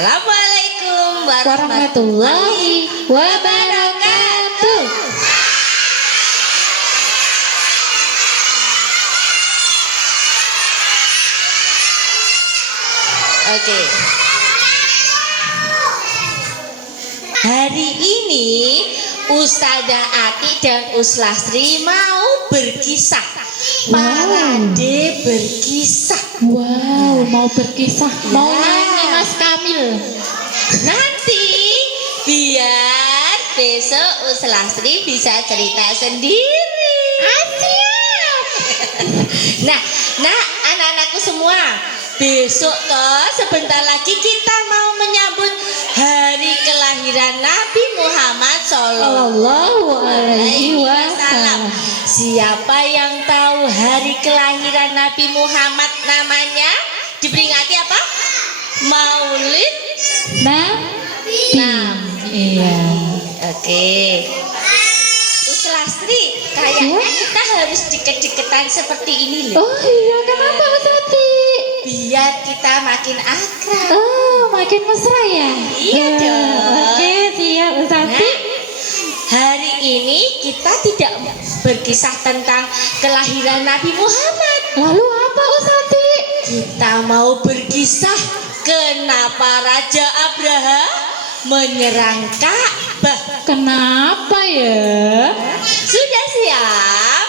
Assalamualaikum warahmatullahi wabarakatuh. Oke. Hari ini Ustazah Ati dan Uslasri mau berkisah. Parade berkisah. Wow, mau berkisah, mau Ya. nyanyi Mas Kamil. Nanti biar besok Uslasri bisa cerita sendiri. Siap. Nah, anak-anakku semua, besok toh sebentar lagi kita mau menyambut hari kelahiran Nabi Muhammad Sallallahu alaihi wasallam. Siapa yang tahu hari kelahiran Nabi Muhammad namanya? Diperingati apa? Maulid Nabi. Iya. Oke. Uslasri, kayaknya kita harus deket-deketan seperti ini loh. Oh iya, kenapa Ustati? Biar kita makin akrab. Oh, makin mesra ya? Iya dong. Oke, siap Ustati. Hari ini kita tidak berkisah tentang kelahiran Nabi Muhammad. Lalu apa Ustati? Kita mau berkisah kenapa Raja Abraha menyerang Ka'bah. Kenapa ya? Sudah siap?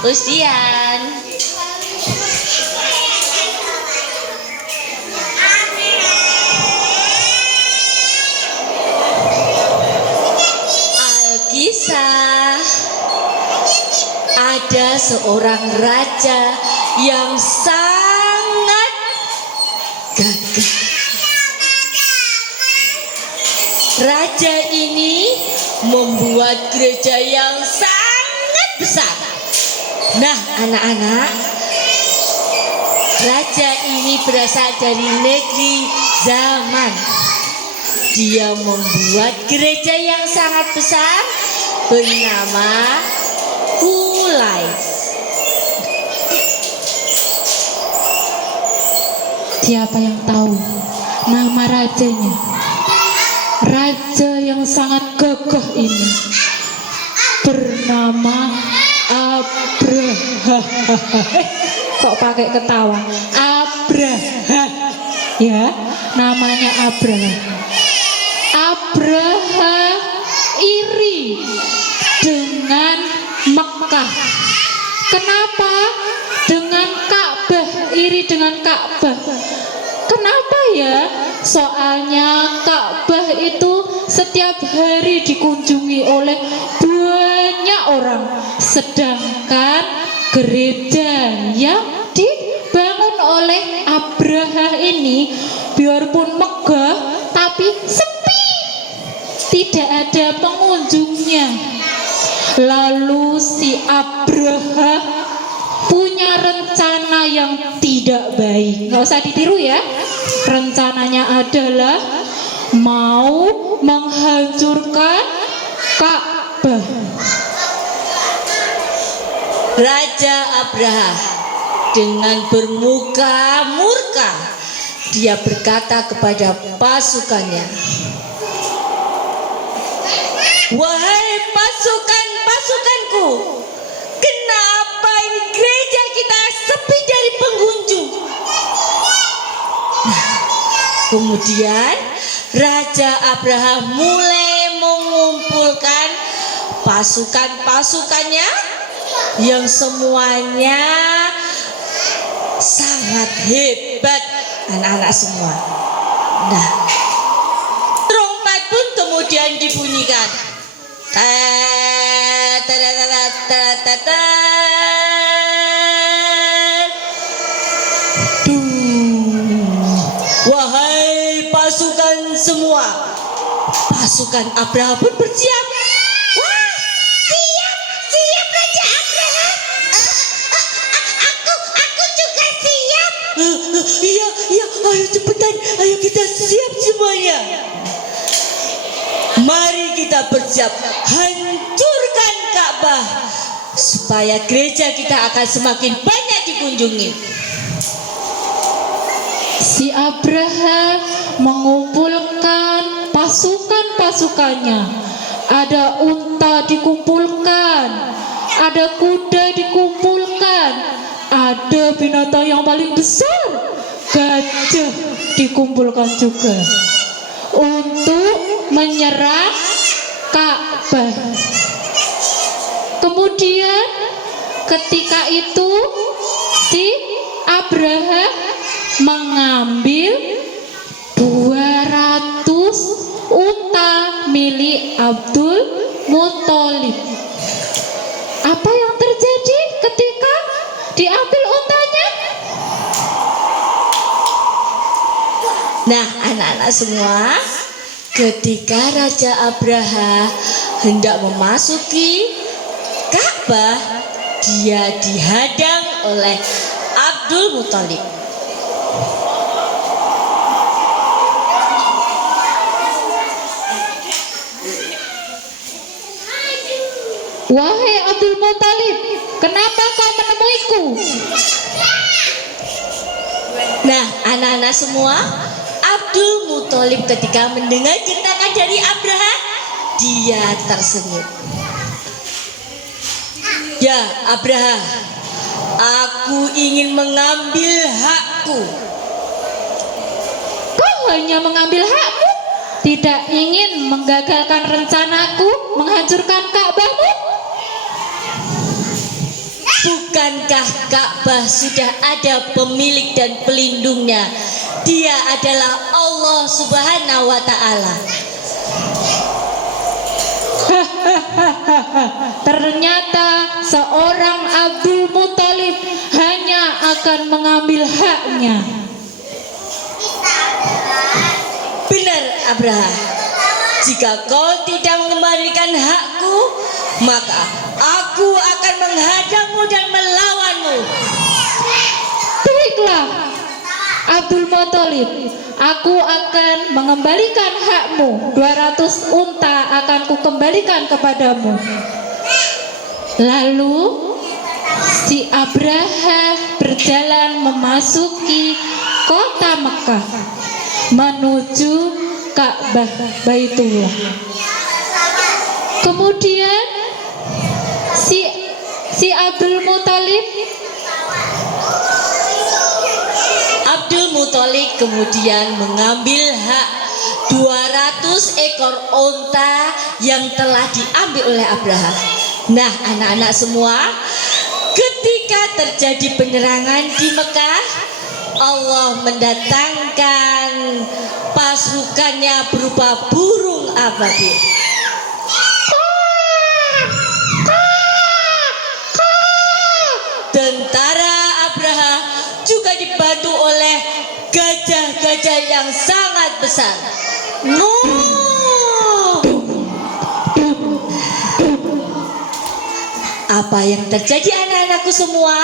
Ustian. Alkisah. Ada seorang raja yang sangat gagah. Raja ini membuat gereja yang sangat besar. Nah, anak-anak, raja ini berasal dari negeri Zaman. Dia membuat gereja yang sangat besar bernama Kulai. Siapa yang tahu nama rajanya? Raja yang sangat gagah ini bernama Abraha. Kok pakai ketawa? Abraha. Ya, namanya Abraha. Abraha iri dengan Mekah. Kenapa? Dengan Ka'bah, iri dengan Ka'bah. Kenapa ya? Soalnya Ka'bah itu setiap hari dikunjungi oleh banyak orang, sedangkan gereja yang dibangun oleh Abraha ini biarpun megah tapi sepi, tidak ada pengunjungnya. Lalu si Abraha punya rencana yang tidak baik. Nggak usah ditiru ya. Rencananya adalah mau menghancurkan Ka'bah. Raja Abraha dengan bermuka murka, dia berkata kepada pasukannya, "Wahai pasukanku, kenapa ini gereja kita sepi dari pengunjung?" Kemudian Raja Abraham mulai mengumpulkan pasukannya yang semuanya sangat hebat, anak-anak semua. Nah, trompet pun kemudian dibunyikan. Wahai pasukan semua, pasukan Abraha pun bersiap. Wah, siap Raja Abraha. Aku juga siap. Iya, ayo cepetan, ayo kita siap semuanya. Mari kita bersiap, hancurkan Ka'bah supaya gereja kita akan semakin banyak dikunjungi. Si Abraham mengumpulkan pasukan-pasukannya. Ada unta dikumpulkan, ada kuda dikumpulkan, ada binatang yang paling besar, gajah dikumpulkan juga untuk menyerang Ka'bah. Kemudian ketika itu si Abraham mengambil 200 unta milik Abdul Muthalib. Apa yang terjadi ketika diambil untanya? Nah, anak-anak semua, ketika Raja Abraha hendak memasuki Ka'bah, dia dihadang oleh Abdul Muthalib. Wahai Abdul Muthalib, kenapa kau menemuiku? Nah, anak-anak semua, Abdul Muthalib ketika mendengar jentakan dari Abraha, dia tersenyum. Ya, Abraha, aku ingin mengambil hakku. Kau hanya mengambil hakmu, tidak ingin menggagalkan rencanaku menghancurkan Ka'bahmu? Bukankah Ka'bah sudah ada pemilik dan pelindungnya? Dia adalah Allah Subhanahu wa Ta'ala. Ternyata seorang Abdul Muthalib hanya akan mengambil haknya. Benar, Abraha. Jika kau tidak mengembalikan hakku, maka aku akan menghadangmu dan melawanmu. Baiklah, Abdul Muthalib, aku akan mengembalikan hakmu. 200 unta akan kukembalikan kepadamu. Lalu si Abraha berjalan memasuki kota Mekah menuju Ka'bah Baitullah. Kemudian si Abdul Muthalib kemudian mengambil hak 200 ekor unta yang telah diambil oleh Abraha. Nah, anak-anak semua, ketika terjadi penyerangan di Mekah, Allah mendatangkan pasukannya berupa burung ababil. Tentara Abraha juga dibantu oleh gajah-gajah yang sangat besar. Apa yang terjadi, anak-anakku semua?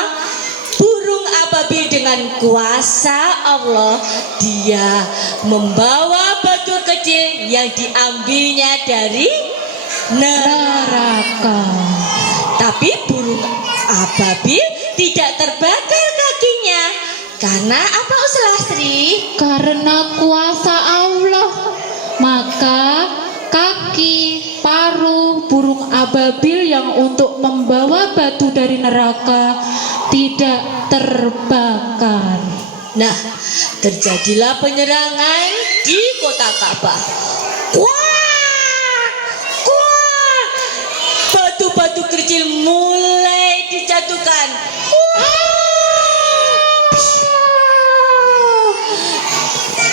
Burung ababil dengan kuasa Allah, dia membawa batu kecil yang diambilnya dari neraka. Tapi burung ababil tidak terbakar kakinya. Karena apa, Uslastri? Karena kuasa Allah, maka kaki paruh burung ababil yang untuk membawa batu dari neraka tidak terbakar. Nah, terjadilah penyerangan di kota Ka'bah. Kuak, kuak, batu-batu kecil mulai dijatuhkan.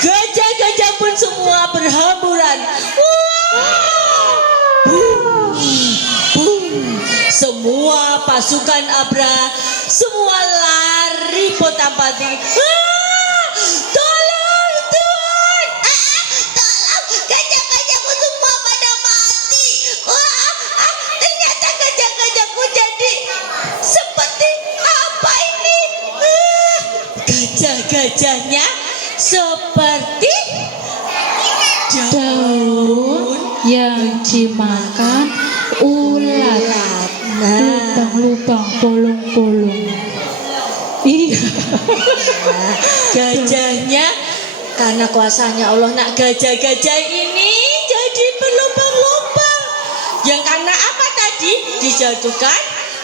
Gajah-gajah pun semua berhamburan. Semua pasukan Abraha semua lari pontang-panting. Tolong Tuhan! Tolong, gajah-gajahku semua pada mati. Ternyata gajah-gajahku jadi seperti apa ini? Gajah-gajahnya seperti daun yang dimakan ulat. Nah, Nah, gajahnya karena kuasanya Allah nak gajah-gajah ini jadi berlubang-lubang. Yang karena apa tadi? Dijatuhkan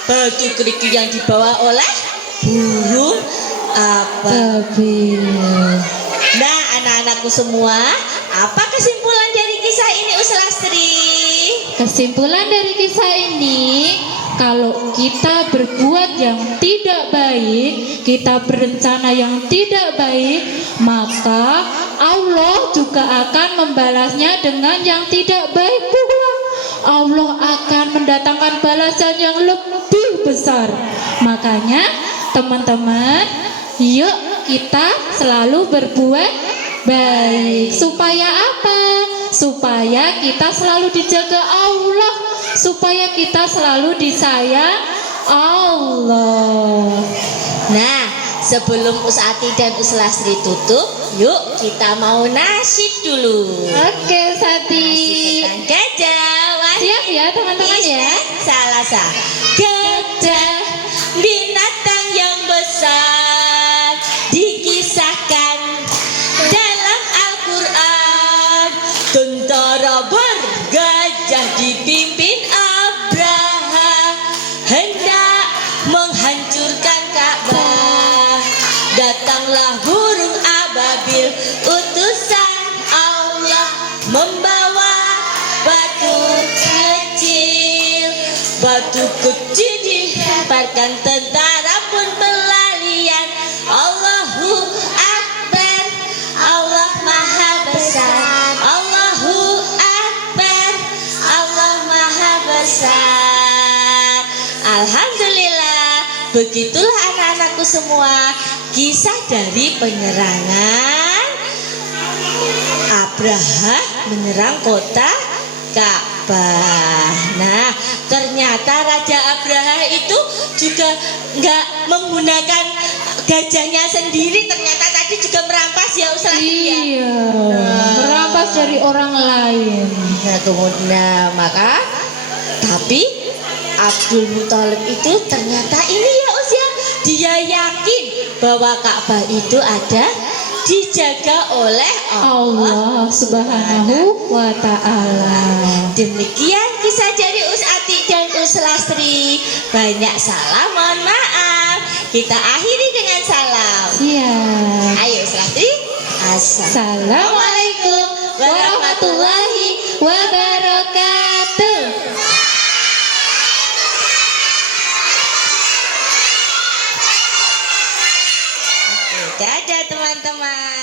batu kerikil yang dibawa oleh burung apa? Babil. Nah, anak-anakku semua, apa kesimpulan dari kisah ini Uslastri? Kesimpulan dari kisah ini, kalau kita berbuat yang tidak baik, kita berencana yang tidak baik, maka Allah juga akan membalasnya dengan yang tidak baik pula. Allah akan mendatangkan balasan yang lebih besar. Makanya teman-teman, yuk kita selalu berbuat baik. Supaya apa? Supaya kita selalu dijaga Allah, supaya kita selalu disayang Allah. Nah, sebelum Usati dan Uslastri tutup, yuk kita mau nasyid dulu. Oke, Sati. Nasyid tentang gajah. Siap ya teman-teman ya. Salah. Gajah binatang yang besar dikisahkan dalam Al-Quran. Tentara bergajah dipimpin Abraha hendak menghancurkan Ka'bah. Datanglah burung ababil utusan Allah membawa batu kecil. Batu kecil dilemparkan, tentara pun berlarian. Allahu Akbar, Allah Maha Besar. Allahu Akbar, Allah Maha Besar. Alhamdulillah, begitulah anak-anakku semua kisah dari penyerangan Abraha menyerang kota Ka'bah. Nah, ternyata Raja Abraha itu juga nggak menggunakan gajahnya sendiri, ternyata tadi juga merampas ya Uslastri. Iya, merampas dari orang lain. Nah, kemudian tapi Abdul Muthalib itu ternyata ini ya Usia, dia yakin bahwa Ka'bah itu ada dijaga oleh Allah Subhanahu wa Ta'ala. Demikian kisah dari Usati dan Uslastri. Banyak salah, mohon maaf. Kita akhiri dengan salam. Siap. Ayo Uslastri. Assalamualaikum warahmatullahi wabarakatuh. Dadah teman-teman.